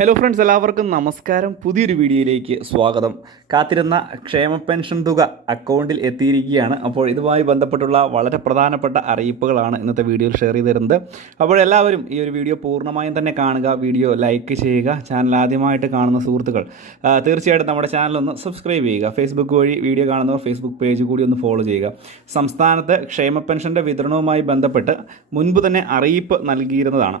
Hello friends എല്ലാവർക്കും നമസ്കാരം. പുതിയൊരു വീഡിയോയിലേക്ക് സ്വാഗതം. കാത്തിരുന്ന ക്ഷേമ പെൻഷൻ തുക അക്കൗണ്ടിൽ എത്തിയിരിക്കുകയാണ്. അപ്പോൾ ഇതുമായി ബന്ധപ്പെട്ടുള്ള വളരെ പ്രധാനപ്പെട്ട അറിയിപ്പുകളാണ് ഇന്നത്തെ വീഡിയോയിൽ ഷെയർ ചെയ്ത് തരുന്നത് അപ്പോൾ എല്ലാവരും ഈ ഒരു വീഡിയോ പൂർണമായും തന്നെ കാണുക വീഡിയോ ലൈക്ക് ചെയ്യുക ചാനൽ ആദ്യമായിട്ട് കാണുന്ന സുഹൃത്തുക്കൾ തീർച്ചയായിട്ടും നമ്മുടെ ചാനൽ ഒന്ന് സബ്സ്ക്രൈബ് ചെയ്യുക. ഫേസ്ബുക്ക് വഴി വീഡിയോ കാണുന്നവർ ഫേസ്ബുക്ക് പേജ് കൂടി ഒന്ന് ഫോളോ ചെയ്യുക. സംസ്ഥാനത്ത് ക്ഷേമ പെൻഷന്റെ വിതരണവുമായി ബന്ധപ്പെട്ട് മുൻപ് തന്നെ അറിയിപ്പ് നൽകിയിരുന്നതാണ്.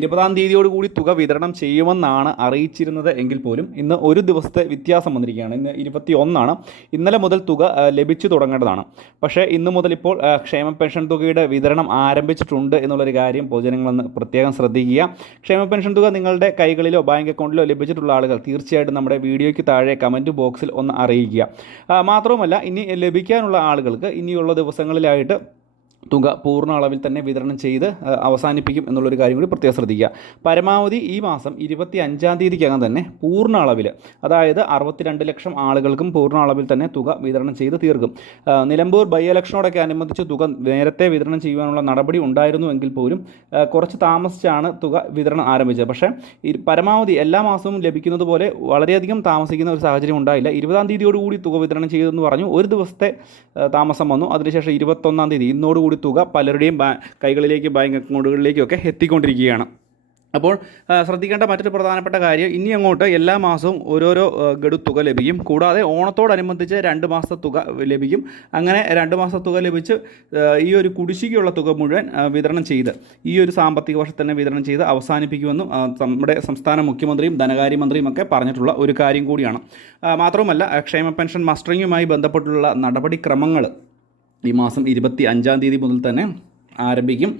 ഇരുപതാം തീയതിയോടുകൂടി തുക വിതരണം ചെയ്യുമെന്നാണ് അറിയിച്ചിരുന്നത് എങ്കിൽ പോലും ഇന്ന് ഒരു ദിവസത്തെ വ്യത്യാസം വന്നിരിക്കുകയാണ്. ഇന്ന് ഇരുപത്തി ഒന്നാണ് ഇന്നലെ മുതൽ തുക ലഭിച്ചു തുടങ്ങേണ്ടതാണ്. പക്ഷേ ഇന്ന് മുതൽ ഇപ്പോൾ ക്ഷേമ പെൻഷൻ തുകയുടെ വിതരണം ആരംഭിച്ചിട്ടുണ്ട് എന്നുള്ളൊരു കാര്യം പൊതുജനങ്ങളൊന്ന് പ്രത്യേകം ശ്രദ്ധിക്കുക. ക്ഷേമ പെൻഷൻ തുക നിങ്ങളുടെ കൈകളിലോ ബാങ്ക് അക്കൗണ്ടിലോ ലഭിച്ചിട്ടുള്ള ആളുകൾ തീർച്ചയായിട്ടും നമ്മുടെ വീഡിയോയ്ക്ക് താഴെ കമന്റ് ബോക്സിൽ ഒന്ന് അറിയിക്കുക. മാത്രവുമല്ല ഇനി ലഭിക്കാനുള്ള ആളുകൾക്ക് ഇനിയുള്ള ദിവസങ്ങളിലായിട്ട് തുക പൂർണ അളവിൽ തന്നെ വിതരണം ചെയ്ത് അവസാനിപ്പിക്കും എന്നുള്ളൊരു കാര്യം കൂടി പ്രത്യേകം ശ്രദ്ധിക്കുക. പരമാവധി ഈ മാസം ഇരുപത്തി അഞ്ചാം തീയതിക്കകം തന്നെ പൂർണ അളവിൽ അതായത് അറുപത്തിരണ്ട് ലക്ഷം ആളുകൾക്കും പൂർണ അളവിൽ തന്നെ തുക വിതരണം ചെയ്ത് തീർക്കും. നിലമ്പൂർ ബൈ ഇലക്ഷനോടൊക്കെ അനുബന്ധിച്ച് തുക നേരത്തെ വിതരണം ചെയ്യുവാനുള്ള നടപടി ഉണ്ടായിരുന്നു എങ്കിൽ പോലും കുറച്ച് താമസിച്ചാണ് തുക വിതരണം ആരംഭിച്ചത്. പക്ഷേ പരമാവധി എല്ലാ മാസവും ലഭിക്കുന്നത് പോലെ വളരെയധികം താമസിക്കുന്ന ഒരു സാഹചര്യം ഉണ്ടായില്ല. ഇരുപതാം തീയതിയോടുകൂടി തുക വിതരണം ചെയ്തെന്ന് പറഞ്ഞു. ഒരു ദിവസത്തെ താമസം വന്നു. അതിനുശേഷം ഇരുപത്തൊന്നാം തീയതി ഇന്നോടുകൂടി തുക പലരുടെയും കൈകളിലേക്ക് ബാങ്ക് അക്കൗണ്ടുകളിലേക്കൊക്കെ എത്തിക്കൊണ്ടിരിക്കുകയാണ്. അപ്പോൾ ശ്രദ്ധിക്കേണ്ട മറ്റൊരു പ്രധാനപ്പെട്ട കാര്യം ഇനി അങ്ങോട്ട് എല്ലാ മാസവും ഓരോരോ ഗഡു തുക ലഭിക്കും. കൂടാതെ ഓണത്തോടനുബന്ധിച്ച് രണ്ട് മാസത്തെ തുക ലഭിക്കും. അങ്ങനെ രണ്ട് മാസത്തെ തുക ലഭിച്ച് ഈ ഒരു കുടിശ്ശികയുള്ള തുക മുഴുവൻ വിതരണം ചെയ്ത് ഈ ഒരു സാമ്പത്തിക വർഷത്തിൽ തന്നെ വിതരണം ചെയ്ത് അവസാനിപ്പിക്കുമെന്നും നമ്മുടെ സംസ്ഥാന മുഖ്യമന്ത്രിയും ധനകാര്യമന്ത്രിയും ഒക്കെ പറഞ്ഞിട്ടുള്ള ഒരു കാര്യം കൂടിയാണ്. മാത്രവുമല്ല ക്ഷേമ പെൻഷൻ മസ്റ്ററിങ്ങുമായി ബന്ധപ്പെട്ടുള്ള നടപടിക്രമങ്ങൾ ഈ മാസം ഇരുപത്തി അഞ്ചാം തീയതി മുതൽ തന്നെ ആരംഭിക്കും.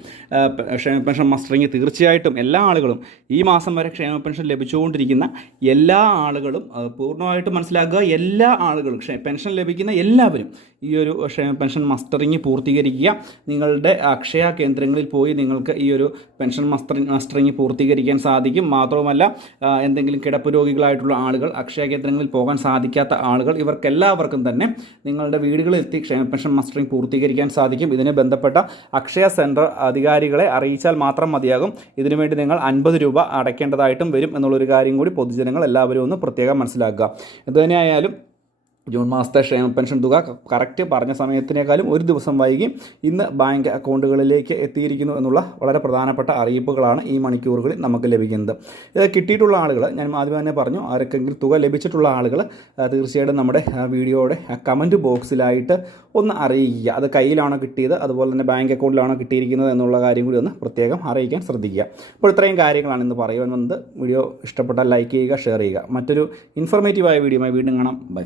ക്ഷേമ പെൻഷൻ മസ്റ്ററിങ് തീർച്ചയായിട്ടും എല്ലാ ആളുകളും ഈ മാസം വരെ ക്ഷേമ പെൻഷൻ ലഭിച്ചുകൊണ്ടിരിക്കുന്ന എല്ലാ ആളുകളും പൂർണമായിട്ട് മനസ്സിലാക്കുക എല്ലാ ആളുകളും പെൻഷൻ ലഭിക്കുന്ന എല്ലാവരും ഈ ഒരു ക്ഷേമ പെൻഷൻ മസ്റ്ററിങ് പൂർത്തീകരിക്കുക. നിങ്ങളുടെ അക്ഷയ കേന്ദ്രങ്ങളിൽ പോയി നിങ്ങൾക്ക് ഈ ഒരു പെൻഷൻ മസ്റ്ററിങ് മസ്റ്ററിങ് പൂർത്തീകരിക്കാൻ സാധിക്കും. മാത്രവുമല്ല എന്തെങ്കിലും കിടപ്പ് രോഗികളായിട്ടുള്ള ആളുകൾ അക്ഷയ കേന്ദ്രങ്ങളിൽ പോകാൻ സാധിക്കാത്ത ആളുകൾ ഇവർക്കെല്ലാവർക്കും തന്നെ നിങ്ങളുടെ വീടുകളിലെത്തി ക്ഷേമ പെൻഷൻ മസ്റ്ററിങ് പൂർത്തീകരിക്കാൻ സാധിക്കും. ഇതിനെ ബന്ധപ്പെട്ട അക്ഷയ സെന്റർ അധികാരികളെ അറിയിച്ചാൽ മാത്രം മതിയാകും. ഇതിനുവേണ്ടി നിങ്ങൾ അൻപത് രൂപ അടയ്ക്കേണ്ടതായിട്ടും വരും എന്നുള്ളൊരു കാര്യം കൂടി പൊതുജനങ്ങൾ എല്ലാവരും ഒന്ന് പ്രത്യേകം മനസ്സിലാക്കുക. എന്തുതന്നെയായാലും ജൂൺ മാസത്തെ ക്ഷേമ പെൻഷൻ തുക കറക്റ്റ് പറഞ്ഞ സമയത്തിനേക്കാളും ഒരു ദിവസം വൈകി ഇന്ന് ബാങ്ക് അക്കൗണ്ടുകളിലേക്ക് എത്തിയിരിക്കുന്നു എന്നുള്ള വളരെ പ്രധാനപ്പെട്ട അറിയിപ്പുകളാണ് ഈ മണിക്കൂറുകളിൽ നമുക്ക് ലഭിക്കുന്നത്. ഇത് കിട്ടിയിട്ടുള്ള ആളുകൾ ഞാൻ ആദ്യം തന്നെ പറഞ്ഞു ആർക്കെങ്കിലും തുക ലഭിച്ചിട്ടുള്ള ആളുകൾ തീർച്ചയായിട്ടും നമ്മുടെ വീഡിയോയുടെ കമന്റ് ബോക്സിലായിട്ട് ഒന്ന് അറിയിക്കുക. അത് കയ്യിലാണോ കിട്ടിയത് അതുപോലെ തന്നെ ബാങ്ക് അക്കൗണ്ടിലാണോ കിട്ടിയിരിക്കുന്നത് എന്നുള്ള കാര്യം കൂടി ഒന്ന് പ്രത്യേകം അറിയിക്കാൻ ശ്രദ്ധിക്കുക. അപ്പോൾ ഇത്രയും കാര്യങ്ങളാണ് ഇന്ന് പറയുവാൻ വന്നത്. വീഡിയോ ഇഷ്ടപ്പെട്ടാൽ ലൈക്ക് ചെയ്യുക ഷെയർ ചെയ്യുക. മറ്റൊരു ഇൻഫോർമേറ്റീവായ വീഡിയോയുമായി വീണ്ടും കാണാം. ബൈ